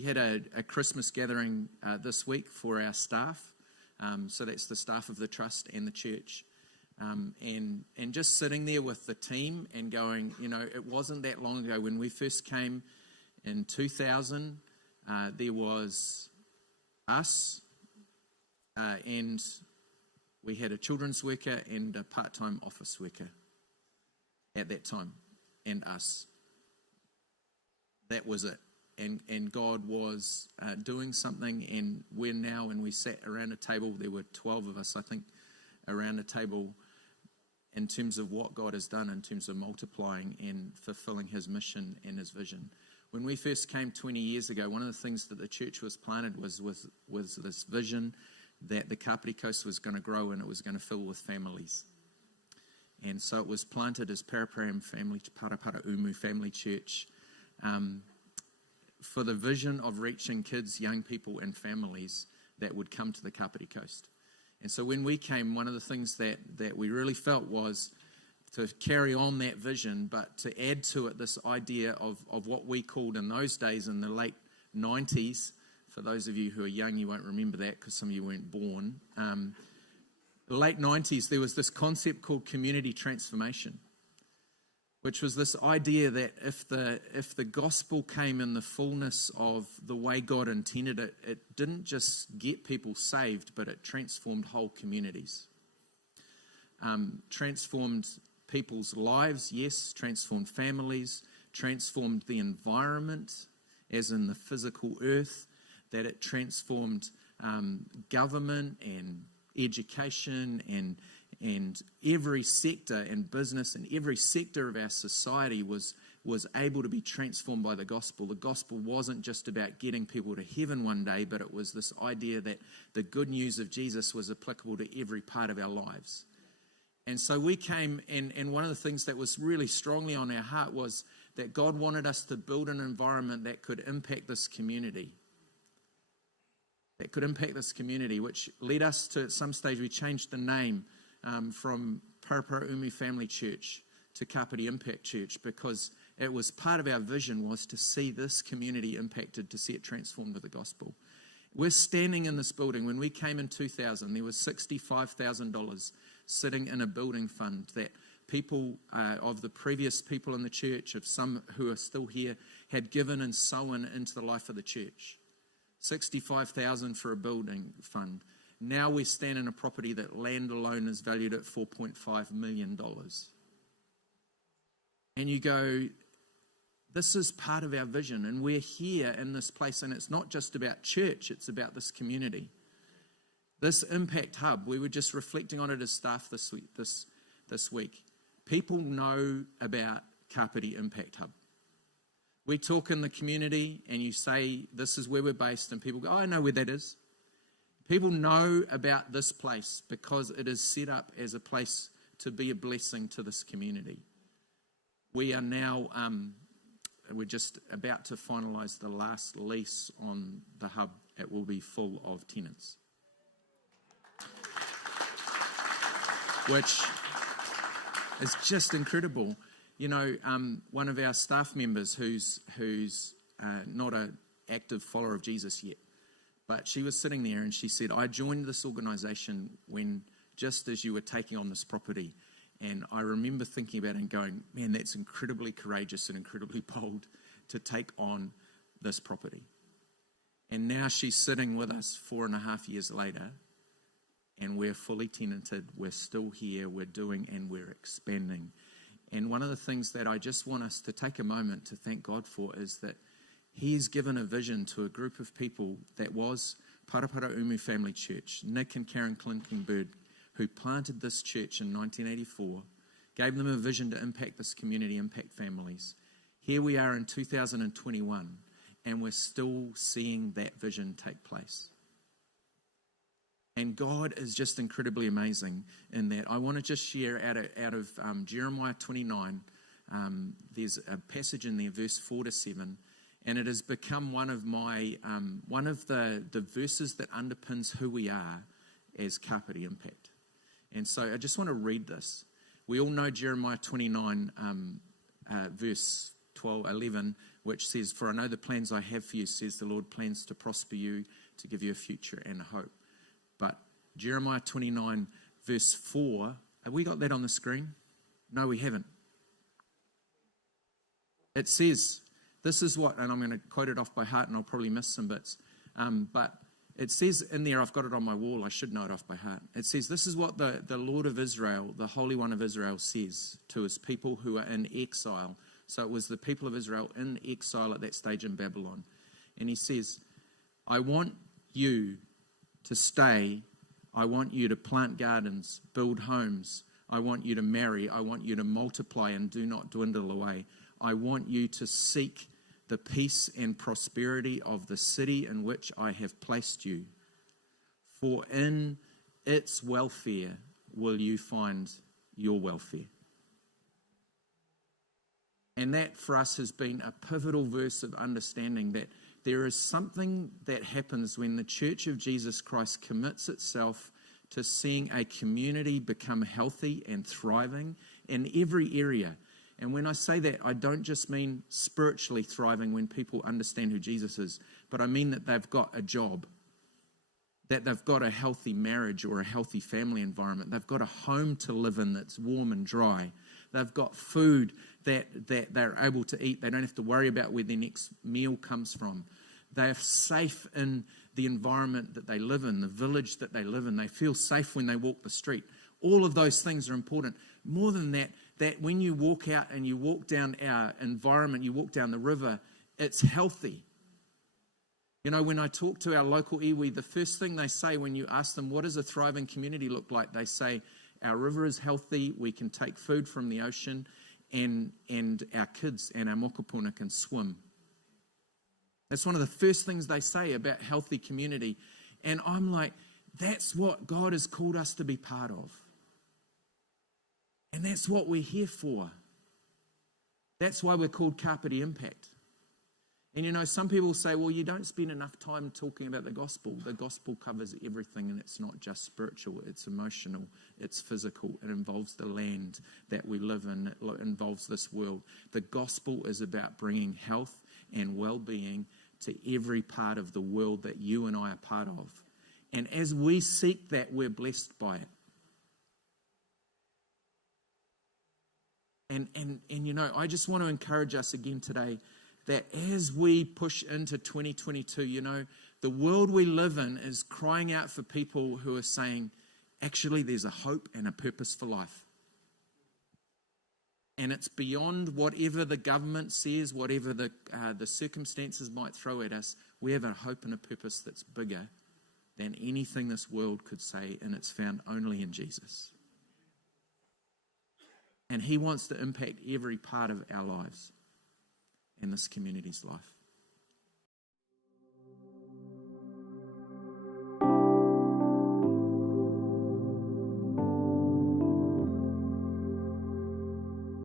had a Christmas gathering this week for our staff. So that's the staff of the trust and the church. And just sitting there with the team and going, it wasn't that long ago when we first came in 2000. There was us, and we had a children's worker and a part-time office worker at that time, and us. That was it. And God was doing something, and we're now, and we sat around a table. There were 12 of us, I think, around a table in terms of what God has done, in terms of multiplying and fulfilling his mission and his vision. When we first came 20 years ago, one of the things that the church was planted was this vision that the Kapiti Coast was going to grow and it was going to fill with families. And so it was planted as Paraparaumu Family, Paraparaumu Family Church, for the vision of reaching kids, young people and families that would come to the Kapiti Coast. And so when we came, one of the things that we really felt was to carry on that vision, but to add to it this idea of what we called in those days, in the late 90s, for those of you who are young, you won't remember that because some of you weren't born. The late 90s, there was this concept called community transformation, which was this idea that if the gospel came in the fullness of the way God intended it, it didn't just get people saved, but it transformed whole communities. Transformed people's lives, yes, transformed families, transformed the environment, as in the physical earth, that it transformed government and education and every sector and business and every sector of our society was able to be transformed by the gospel. The gospel wasn't just about getting people to heaven one day, but it was this idea that the good news of Jesus was applicable to every part of our lives. And so we came, and one of the things that was really strongly on our heart was that God wanted us to build an environment that could impact this community. Which led us to, at some stage, we changed the name from Paraparaumu Family Church to Kapiti Impact Church, because it was part of our vision was to see this community impacted, to see it transformed with the gospel. We're standing in this building. When we came in 2000, there was $65,000 sitting in a building fund that people of the previous people in the church, of some who are still here, had given and sown into the life of the church. $65,000 for a building fund. Now we stand in a property that land alone is valued at $4.5 million. And you go, this is part of our vision, and we're here in this place, and it's not just about church, it's about this community. This Impact Hub, we were just reflecting on it as staff this week. People know about Kapiti Impact Hub. We talk in the community and you say, this is where we're based, and people go, oh, I know where that is. People know about this place because it is set up as a place to be a blessing to this community. We are now, we're just about to finalise the last lease on the hub. It will be full of tenants. Which is just incredible. One of our staff members who's not an active follower of Jesus yet, but she was sitting there and she said, I joined this organisation when just as you were taking on this property, and I remember thinking about it and going, man, that's incredibly courageous and incredibly bold to take on this property. And now she's sitting with us 4.5 years later, and we're fully tenanted, we're still here, we're doing and we're expanding. And one of the things that I just want us to take a moment to thank God for is that He's given a vision to a group of people that was Paraparaumu Family Church, Nick and Karen Klinkenberg, who planted this church in 1984, gave them a vision to impact this community, impact families. Here we are in 2021, and we're still seeing that vision take place. And God is just incredibly amazing in that. I want to just share out of Jeremiah 29. There's a passage in there, verse 4-7, and it has become one of the verses that underpins who we are as Kapiti Impact. And so I just want to read this. We all know Jeremiah 29, verse 11, which says, "For I know the plans I have for you, says the Lord, plans to prosper you, to give you a future and a hope." But Jeremiah 29, verse 4, have we got that on the screen? No, we haven't. It says, this is what, and I'm going to quote it off by heart, and I'll probably miss some bits, but it says in there, I've got it on my wall, I should know it off by heart. It says, this is what the Lord of Israel, the Holy One of Israel, says to his people who are in exile. So it was the people of Israel in exile at that stage in Babylon. And he says, I want you to stay. I want you to plant gardens, build homes. I want you to marry. I want you to multiply and do not dwindle away. I want you to seek the peace and prosperity of the city in which I have placed you. For in its welfare will you find your welfare. And that for us has been a pivotal verse of understanding that there is something that happens when the Church of Jesus Christ commits itself to seeing a community become healthy and thriving in every area. And when I say that, I don't just mean spiritually thriving when people understand who Jesus is, but I mean that they've got a job, that they've got a healthy marriage or a healthy family environment. They've got a home to live in that's warm and dry. They've got food that they're able to eat. They don't have to worry about where their next meal comes from. They're safe in the environment that they live in, the village that they live in. They feel safe when they walk the street. All of those things are important. More than that, that when you walk out and you walk down our environment, you walk down the river, it's healthy. You know, when I talk to our local iwi, the first thing they say when you ask them, what does a thriving community look like? They say, our river is healthy, we can take food from the ocean, and our kids and our mokopuna can swim. That's one of the first things they say about healthy community. And I'm like, that's what God has called us to be part of. And that's what we're here for. That's why we're called Carpe Impact. And you know, some people say, well, you don't spend enough time talking about the gospel. The gospel covers everything, and it's not just spiritual, it's emotional, it's physical, it involves the land that we live in, it involves this world. The gospel is about bringing health and well-being to every part of the world that you and I are part of. And as we seek that, we're blessed by it. And you know, I just want to encourage us again today that as we push into 2022, you know, the world we live in is crying out for people who are saying, actually, there's a hope and a purpose for life. And it's beyond whatever the government says, whatever the circumstances might throw at us. We have a hope and a purpose that's bigger than anything this world could say, and it's found only in Jesus. And he wants to impact every part of our lives and this community's life.